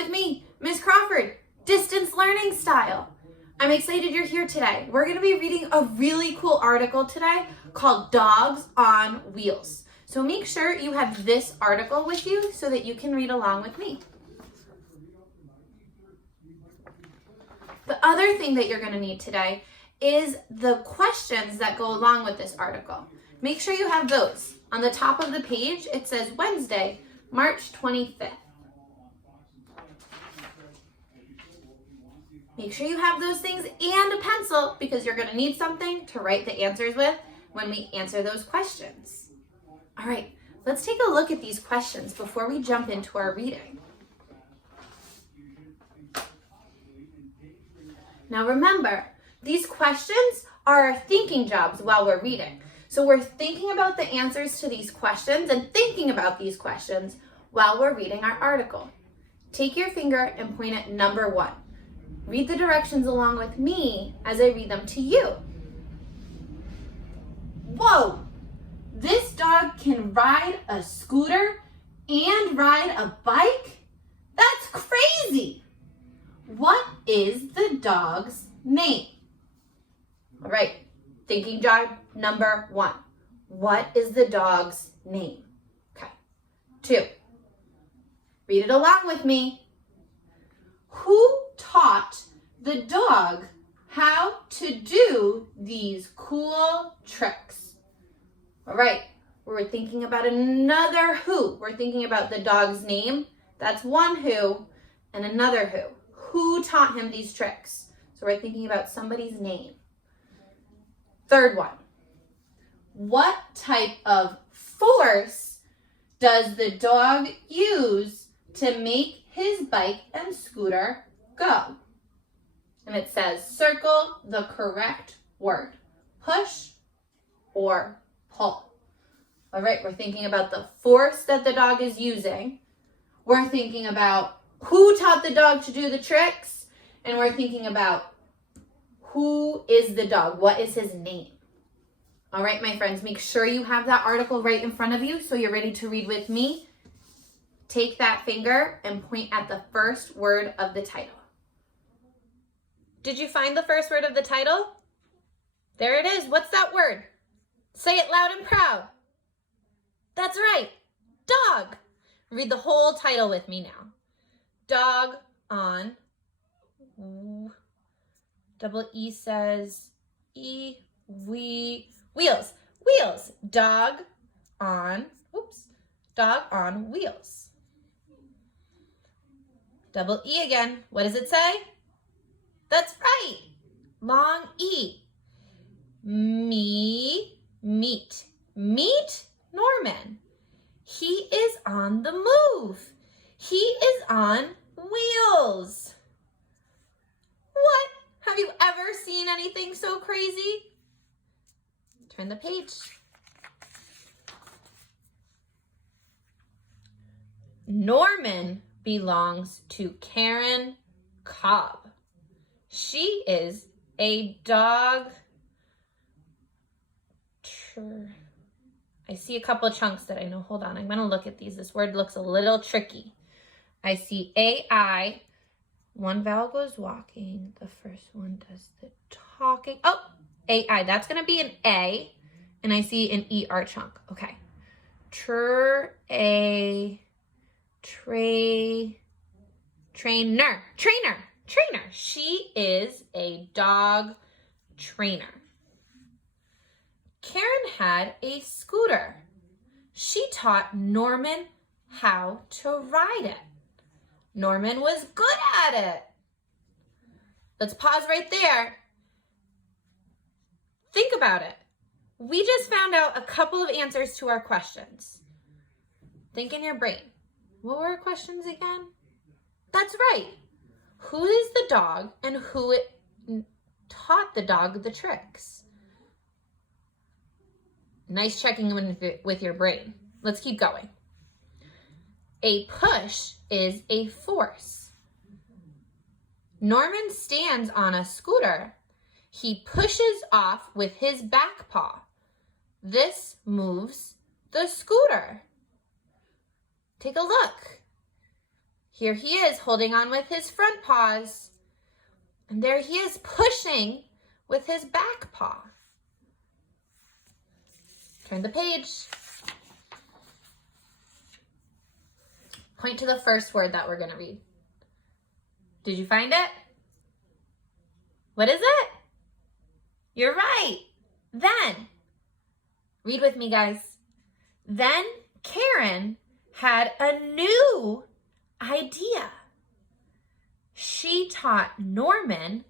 with me, Miss Crawford, distance learning style. I'm excited you're here today. We're going to be reading a really cool article today called Dogs on Wheels. So make sure you have this article with you so that you can read along with me. The other thing that you're going to need today is the questions that go along with this article. Make sure you have those. On the top of the page, it says Wednesday, March 25th. Make sure you have those things and a pencil because you're going to need something to write the answers with when we answer those questions. All right, let's take a look at these questions before we jump into our reading. Now remember, these questions are our thinking jobs while we're reading. So we're thinking about the answers to these questions and thinking about these questions while we're reading our article. Take your finger and point at number 1. Read the directions along with me as I read them to you. Whoa! This dog can ride a scooter and ride a bike? That's crazy! What is the dog's name? All right, thinking job number 1. What is the dog's name? Okay. 2. Read it along with me. Who taught the dog how to do these cool tricks? All right, we're thinking about another who. We're thinking about the dog's name. That's one who and another who. Who taught him these tricks? So we're thinking about somebody's name. 3rd one. What type of force does the dog use to make his bike and scooter go? And it says circle the correct word. Push or pull. All right, we're thinking about the force that the dog is using. We're thinking about who taught the dog to do the tricks. And we're thinking about who is the dog? What is his name? All right, my friends, make sure you have that article right in front of you so you're ready to read with me. Take that finger and point at the first word of the title. Did you find the first word of the title? There it is. What's that word? Say it loud and proud. That's right. Dog. Read the whole title with me now. Dog on. Double E says wheels. Wheels. Dog on. Dog on wheels. Double E again. What does it say? That's right. Long E. Meet. Meet Norman. He is on the move. He is on wheels. What? Have you ever seen anything so crazy? Turn the page. Norman belongs to Karen Cobb. She is a dog. I see a couple of chunks that I know. Hold on, I'm going to look at these. This word looks a little tricky. I see AI. One vowel goes walking. The first one does the talking. Oh, AI. That's going to be an A. And I see an ER chunk. Okay. Trainer. She is a dog trainer. Karen had a scooter. She taught Norman how to ride it. Norman was good at it. Let's pause right there. Think about it. We just found out a couple of answers to our questions. Think in your brain. What were our questions again? That's right. Who is the dog and who taught the dog the tricks? Nice checking in with your brain. Let's keep going. A push is a force. Norman stands on a scooter. He pushes off with his back paw. This moves the scooter. Take a look. Here he is holding on with his front paws. And there he is pushing with his back paw. Turn the page. Point to the first word that we're going to read. Did you find it? What is it? You're right. Then. Read with me, guys. Then Karen had a new idea. She taught Norman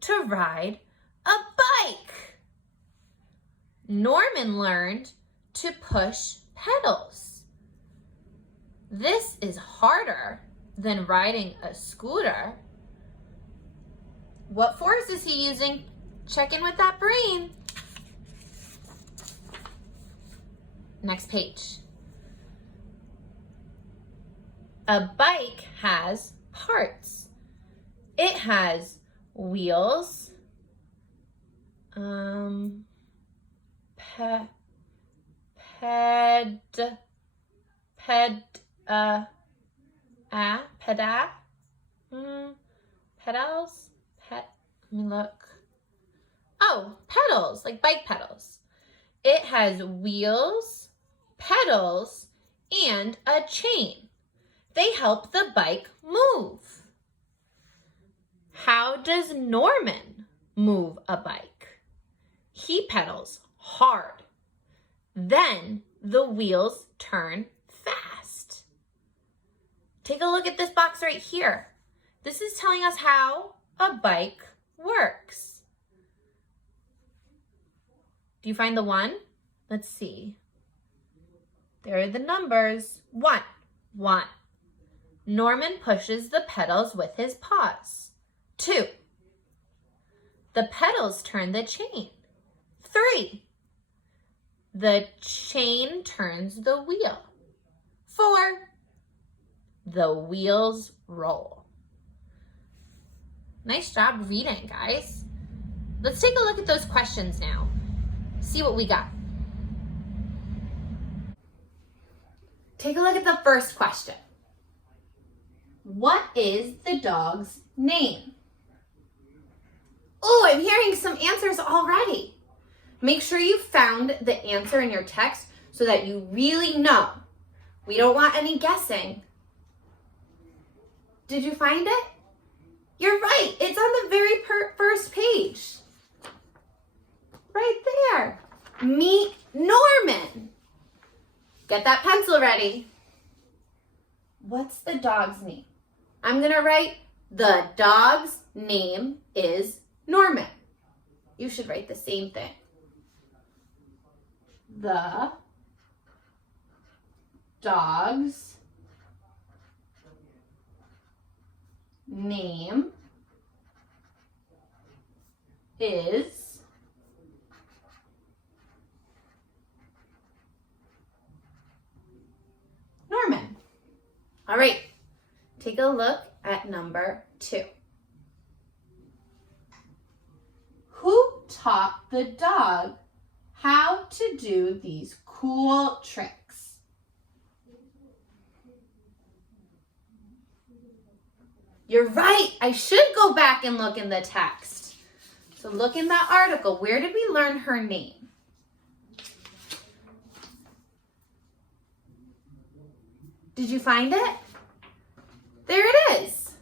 to ride a bike. Norman learned to push pedals. This is harder than riding a scooter. What force is he using? Check in with that brain. Next page. A bike has parts. It has wheels, pedals, let me look. Oh, pedals, like bike pedals. It has wheels, pedals, and a chain. They help the bike move. How does Norman move a bike? He pedals hard. Then the wheels turn fast. Take a look at this box right here. This is telling us how a bike works. Do you find the one? Let's see. There are the numbers. 1. Norman pushes the pedals with his paws. 2. The pedals turn the chain. 3. The chain turns the wheel. 4. The wheels roll. Nice job reading, guys. Let's take a look at those questions now. See what we got. Take a look at the first question. What is the dog's name? Oh, I'm hearing some answers already. Make sure you found the answer in your text so that you really know. We don't want any guessing. Did you find it? You're right. It's on the very first page. Right there. Meet Norman. Get that pencil ready. What's the dog's name? I'm going to write the dog's name is Norman. You should write the same thing. The dog's name is Norman. All right, take a look at number 2. Who taught the dog how to do these cool tricks? You're right. I should go back and look in the text. So look in that article. Where did we learn her name? Did you find it? There it is.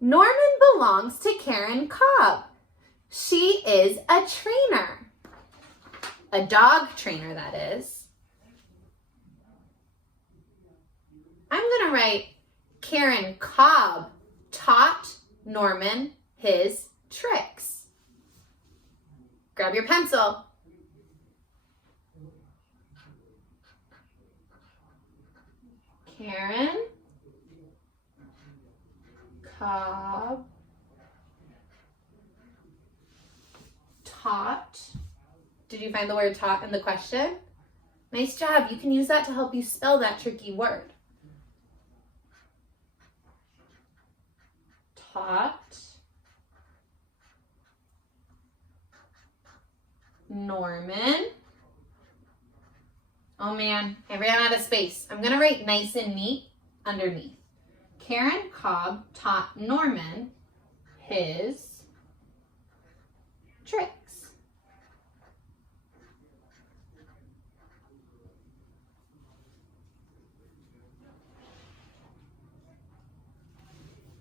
Norman belongs to Karen Cobb. She is a trainer. A dog trainer, that is. I'm going to write Karen Cobb taught Norman his tricks. Grab your pencil. Karen Cobb taught. Did you find the word taught in the question? Nice job. You can use that to help you spell that tricky word. Taught Norman. Oh man, I ran out of space. I'm going to write nice and neat underneath. Karen Cobb taught Norman his tricks.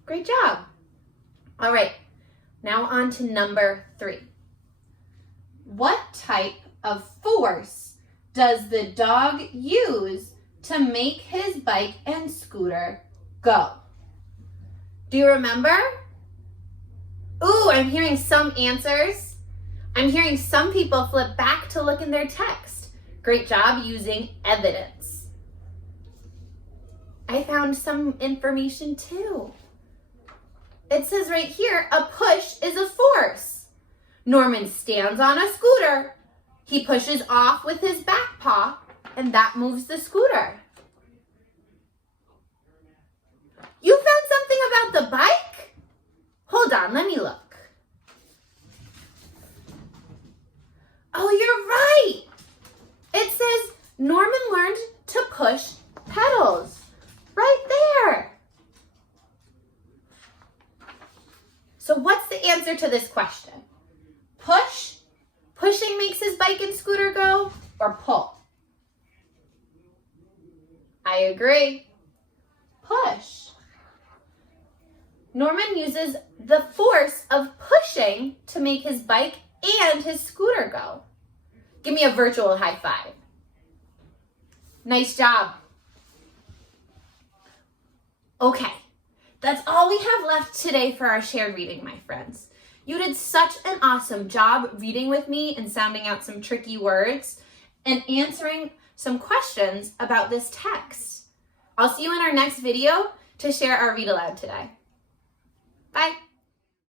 Great job. All right, now on to number 3. What type of force does the dog use to make his bike and scooter go? Do you remember? Ooh, I'm hearing some answers. I'm hearing some people flip back to look in their text. Great job using evidence. I found some information too. It says right here, a push is a force. Norman stands on a scooter. He pushes off with his back paw, and that moves the scooter. You found something about the bike? Hold on, let me look. Oh, you're right. It says Norman learned to push pedals. Right there. So what's the answer to this question? Push? Pushing makes his bike and scooter go, or pull? I agree. Push. Norman uses the force of pushing to make his bike and his scooter go. Give me a virtual high five. Nice job. Okay, that's all we have left today for our shared reading, my friends. You did such an awesome job reading with me and sounding out some tricky words and answering some questions about this text. I'll see you in our next video to share our read aloud today. Bye.